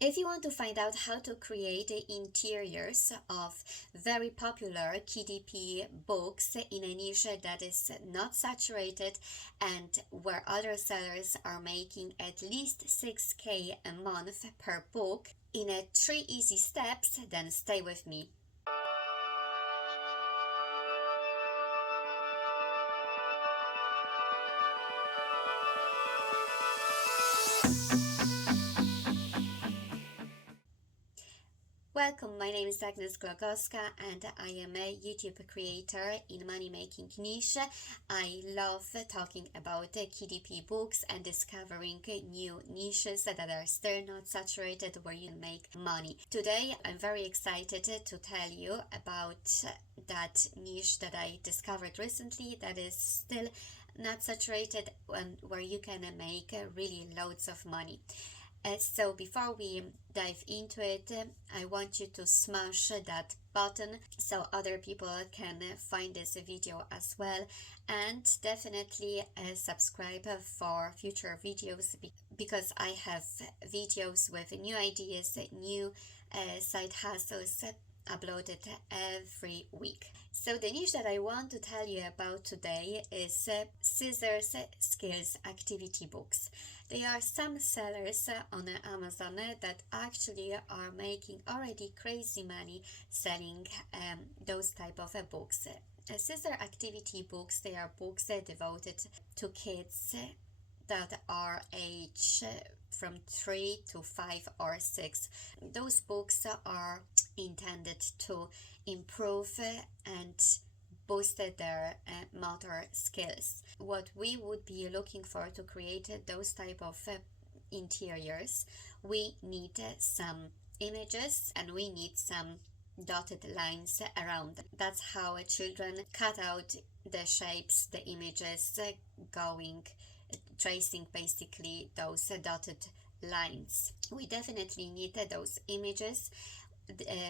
If you want to find out how to create the interiors of very popular KDP books in a niche that is not saturated and where other sellers are making at least 6K a month per book in 3 easy steps, then stay with me. Welcome, my name is AGNES and I am a YouTube creator in money-making niche. I love talking about KDP books and discovering new niches that are still not saturated where you make money. Today, I'm very excited to tell you about that niche that I discovered recently that is still not saturated and where you can make really loads of money. So before we dive into it, I want you to smash that button so other people can find this video as well, and definitely subscribe for future videos because I have videos with new ideas, new side hustles uploaded every week. So the niche that I want to tell you about today is Scissor skills activity books. There are some sellers on Amazon that actually are making already crazy money selling those type of books. Scissor activity books, they are books devoted to kids that are age from 3 to 5 or 6. Those books are intended to improve and boost their motor skills. What we would be looking for to create those type of interiors, we need some images and we need some dotted lines around. That's how children cut out the shapes, the images, tracing basically those dotted lines. We definitely need those images.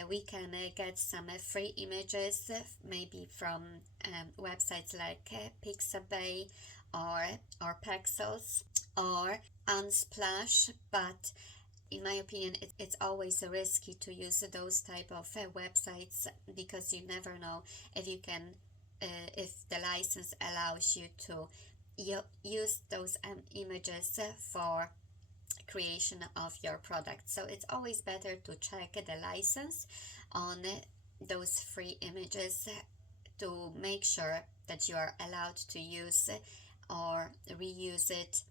We can get some free images, maybe from websites like Pixabay or Pexels or Unsplash, but in my opinion it's always risky to use those type of websites because you never know if you can if the license allows you to use those images for creation of your product. So it's always better to check the license on those free images to make sure that you are allowed to use or reuse it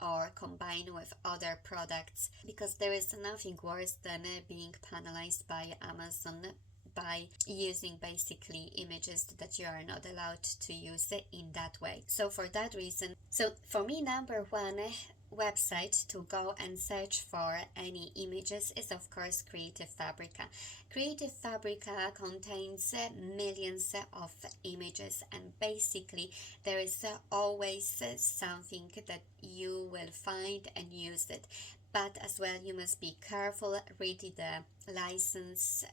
or combine with other products, because there is nothing worse than being penalized by Amazon by using basically images that you are not allowed to use in that way. So for that reason, so for me, number one website to go and search for any images is of course Creative Fabrica. Creative Fabrica contains millions of images, and basically there is always something that you will find and use it. But as well, you must be careful, read the license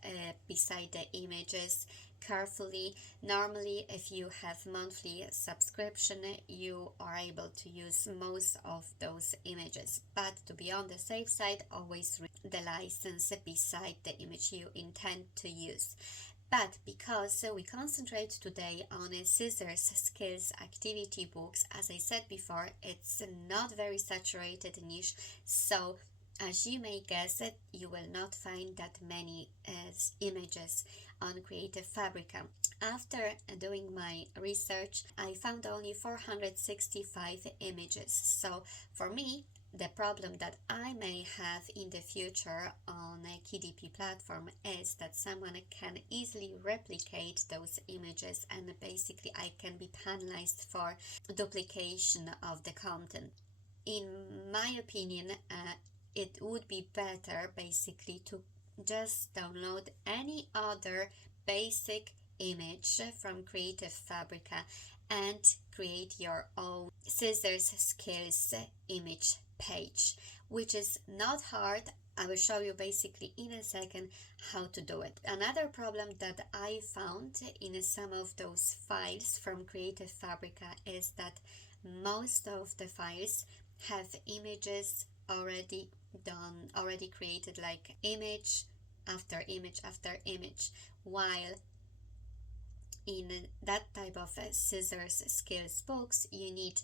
beside the images carefully. Normally, if you have monthly subscription, you are able to use most of those images. But to be on the safe side, always read the license beside the image you intend to use. But because we concentrate today on Scissors skills activity books, as I said before, it's not very saturated niche, so as you may guess it, you will not find that many images on Creative Fabrica. After doing my research, I found only 465 images. So for me, the problem that I may have in the future on a KDP platform is that someone can easily replicate those images, and basically I can be penalized for duplication of the content. In my opinion, it would be better basically to just download any other basic image from Creative Fabrica and create your own Scissors skills image page, which is not hard. I will show you basically in a second how to do it. Another problem that I found in some of those files from Creative Fabrica is that most of the files have images already done already created like image after image after image, while in that type of scissors skills books you need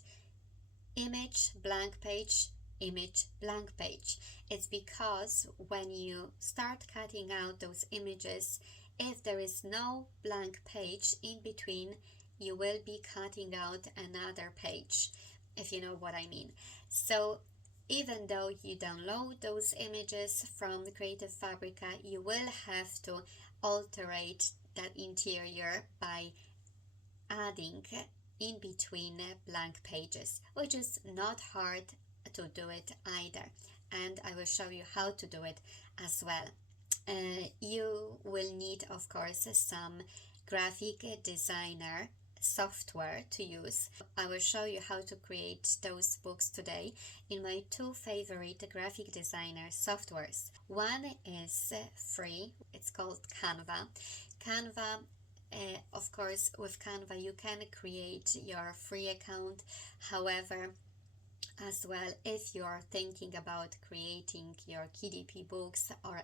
image blank page, image blank page. It's because when you start cutting out those images, if there is no blank page in between, you will be cutting out another page, if you know what I mean. So even though you download those images from Creative Fabrica, you will have to alterate that interior by adding in between blank pages, which is not hard to do it either, and I will show you how to do it as well. You will need, of course, some graphic designer software to use. I will show you how to create those books today in my two favorite graphic designer softwares. One is free, it's called Canva. Canva, of course, with Canva you can create your free account. However, as well, if you are thinking about creating your KDP books or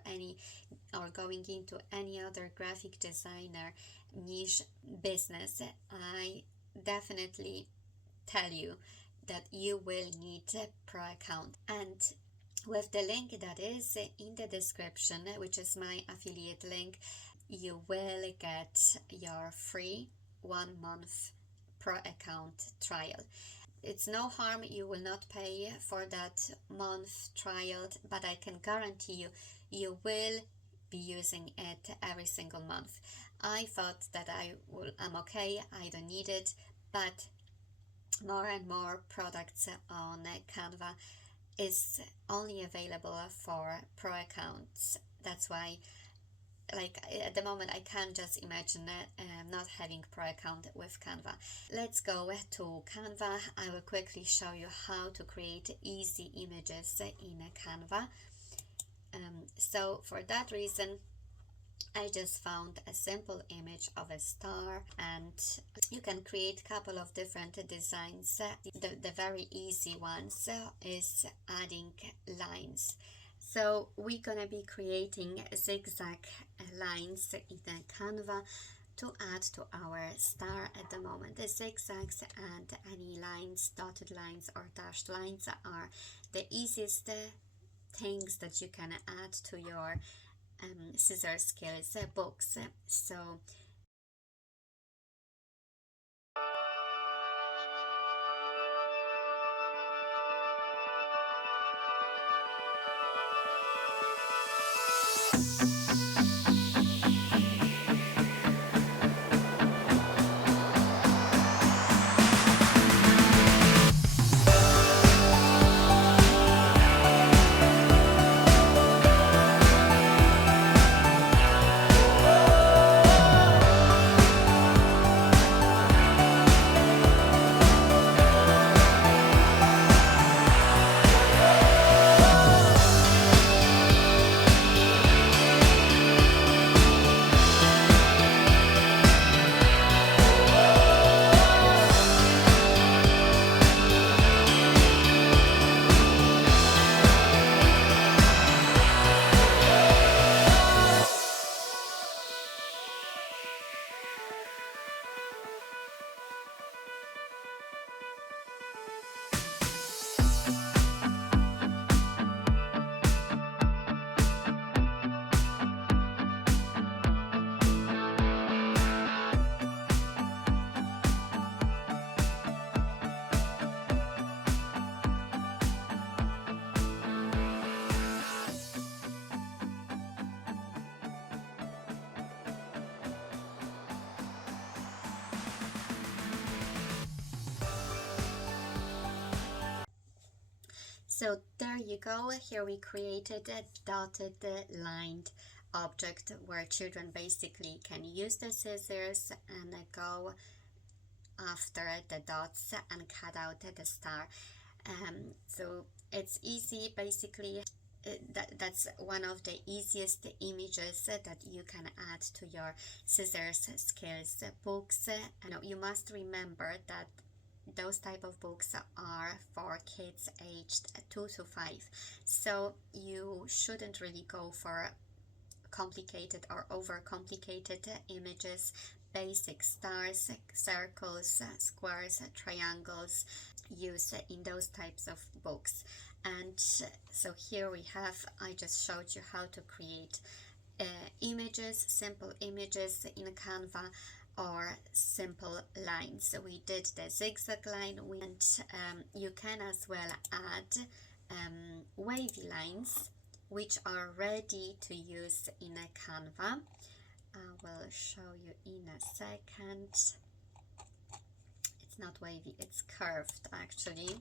going into any other graphic designer niche business, I definitely tell you that you will need a pro account. And with the link that is in the description, which is my affiliate link, you will get your free 1 month pro account trial. It's no harm, you will not pay for that month trial, but I can guarantee you, you will be using it every single month. I thought that I'm okay, I don't need it, but more and more products on Canva is only available for pro accounts. That's why, like, at the moment I can't just imagine not having pro account with Canva. Let's go to Canva. I will quickly show you how to create easy images in Canva. So for that reason, I just found a simple image of a star, and you can create a couple of different designs. The very easy ones is adding lines. So we're gonna be creating zigzag lines in Canva to add to our star at the moment. The zigzags and any lines, dotted lines or dashed lines are the easiest things that you can add to your scissor skills books. So So there you go. Here we created a dotted lined object where children basically can use the scissors and go after the dots and cut out the star. So it's easy, basically. That's one of the easiest images that you can add to your scissors skills books. And you must remember that those type of books are for kids aged 2 to 5. So you shouldn't really go for complicated or overcomplicated images. Basic stars, circles, squares, triangles, use in those types of books. And so here we have, I just showed you how to create images, simple images in Canva, or simple lines. So we did the zigzag line, and you can as well add wavy lines, which are ready to use in a Canva. I will show you in a second. It's not wavy, it's curved actually.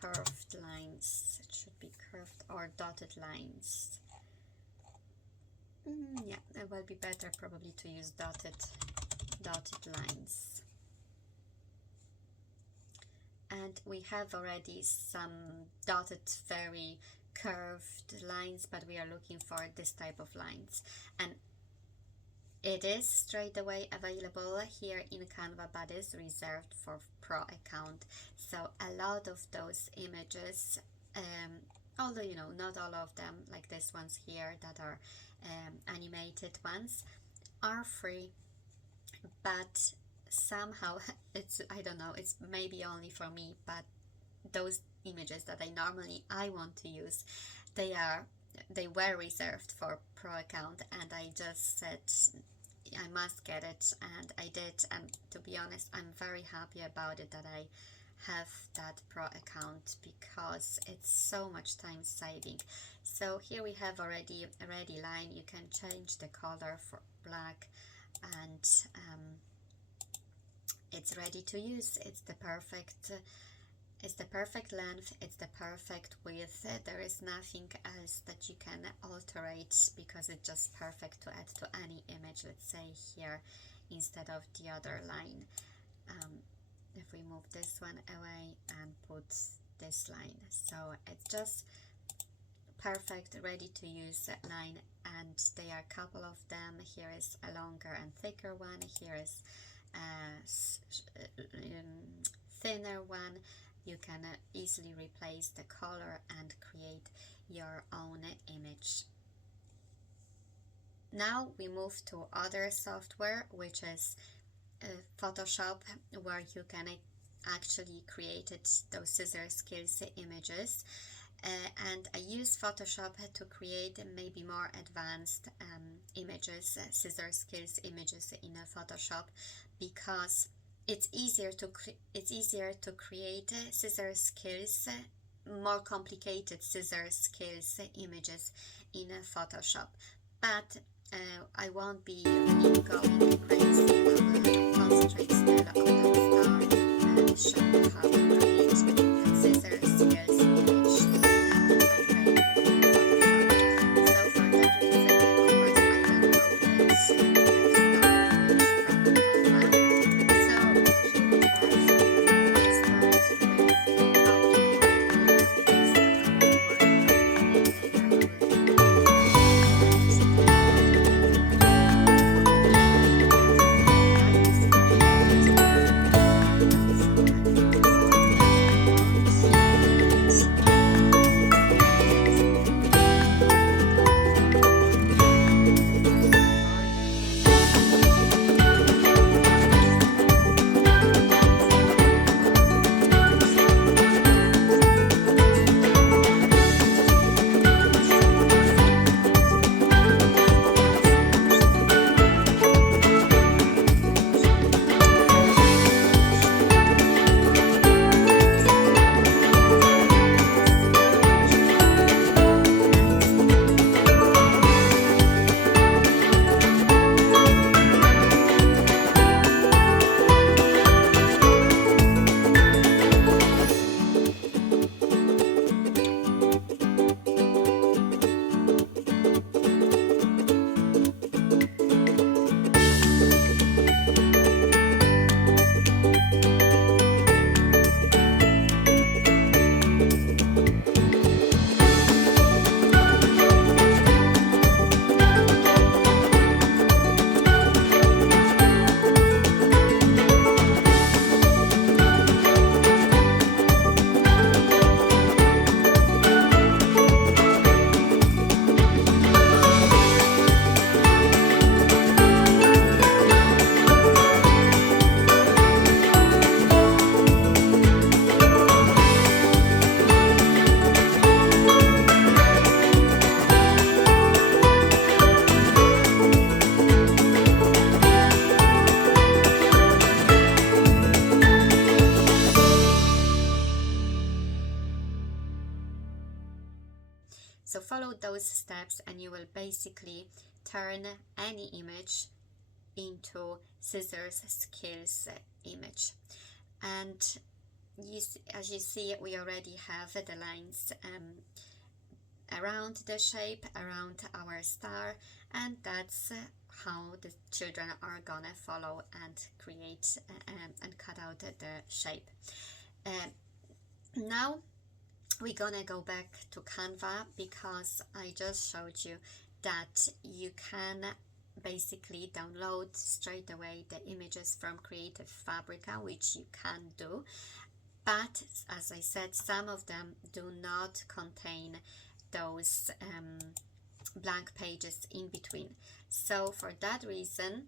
Curved lines, it should be curved or dotted lines. Yeah, it will be better probably to use dotted lines. And we have already some dotted, very curved lines, but we are looking for this type of lines, and it is straight away available here in Canva, but is reserved for Pro account. So a lot of those images, although you know not all of them, like these ones here that are animated ones, are free, but somehow it's, I don't know, it's maybe only for me, but those images that I want to use, they were reserved for Pro account, and I just said I must get it, and I did. And to be honest, I'm very happy about it that I have that Pro account, because it's so much time saving. So here we have already a ready line. You can change the color for black, and it's ready to use. It's the perfect length, it's the perfect width. There is nothing else that you can alter it, because it's just perfect to add to any image, let's say here, instead of the other line. If we move this one away and put this line, so it's just perfect, ready to use line. And there are a couple of them. Here is a longer and thicker one, here is a thinner one. You can easily replace the color and create your own image. Now we move to other software, which is Photoshop, where you can actually create those scissor skills images. And I use Photoshop to create maybe more advanced images, scissor skills images in Photoshop, because it's easier to create scissor skills, more complicated scissor skills images in Photoshop. But I won't be really going crazy. I will concentrate still on that star and show you how to create a scissor skills image in Photoshop. So for that reason, of course, I downloaded that star image from Canva. So here we have, I start with how we can those steps and you will basically turn any image into Scissors skills image. And as you see, we already have the lines around the shape, around our star, and that's how the children are gonna follow and create and cut out the shape. Now we're gonna go back to Canva, because I just showed you that you can basically download straight away the images from Creative Fabrica, which you can do, but as I said, some of them do not contain those blank pages in between. So for that reason,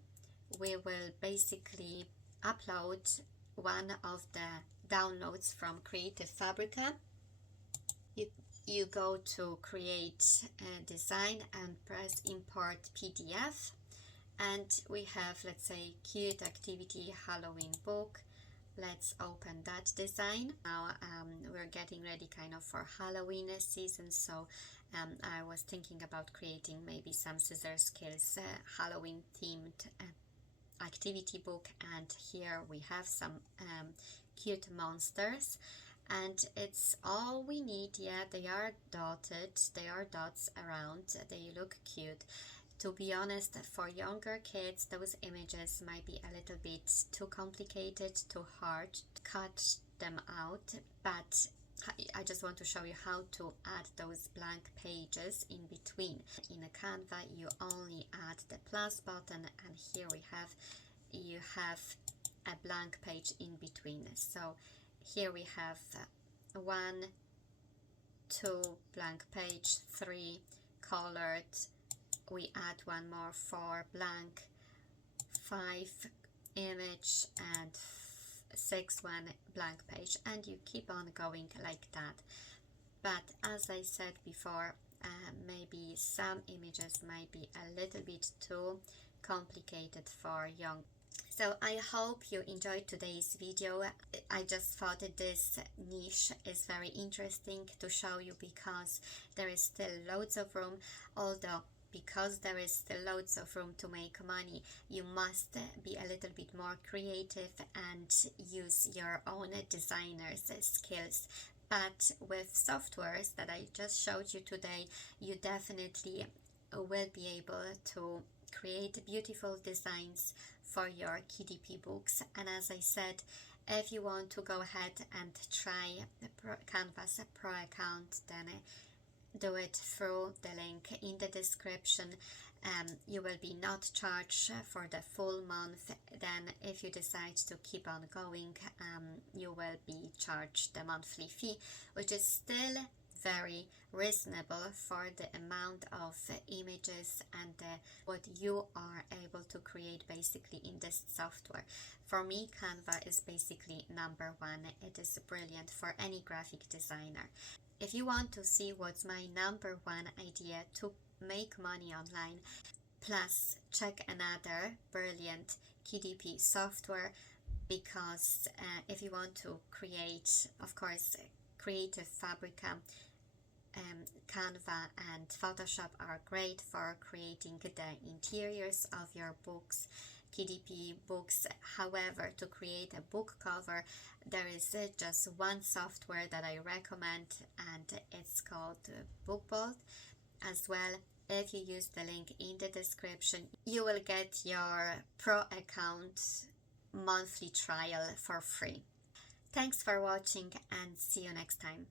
we will basically upload one of the downloads from Creative Fabrica. You go to create design and press import PDF, and we have, let's say, cute activity Halloween book. Let's open that design. Now we're getting ready kind of for Halloween season, so I was thinking about creating maybe some Scissor skills Halloween themed activity book, and here we have some cute monsters, and it's all we need. Yeah, they are dotted, they are dots around, they look cute. To be honest, for younger kids, those images might be a little bit too complicated, too hard to cut them out, but I just want to show you how to add those blank pages in between. In a Canva, you only add the plus button, and here you have a blank page in between. So here we have 1, 2 blank page, 3 colored, we add one more, 4 blank, 5 image, and 6 one blank page, and you keep on going like that. But as I said before, maybe some images might be a little bit too complicated for young. So I hope you enjoyed today's video. I just thought that this niche is very interesting to show you, because there is still loads of room, although because there is still loads of room to make money, you must be a little bit more creative and use your own designer's skills. But with softwares that I just showed you today, you definitely will be able to create beautiful designs for your KDP books. And as I said, if you want to go ahead and try the Canva's Pro account, then do it through the link in the description. You will be not charged for the full month. Then if you decide to keep on going, you will be charged the monthly fee, which is still very reasonable for the amount of images and what you are able to create basically in this software. For me, Canva is basically number one. It is brilliant for any graphic designer. If you want to see what's my number one idea to make money online, plus check another brilliant KDP software, because if you want to create, of course, Creative Fabrica, Canva and Photoshop are great for creating the interiors of your books, KDP books. However, to create a book cover, there is just one software that I recommend, and it's called BookBolt. As well, if you use the link in the description, you will get your Pro account monthly trial for free. Thanks for watching, and see you next time.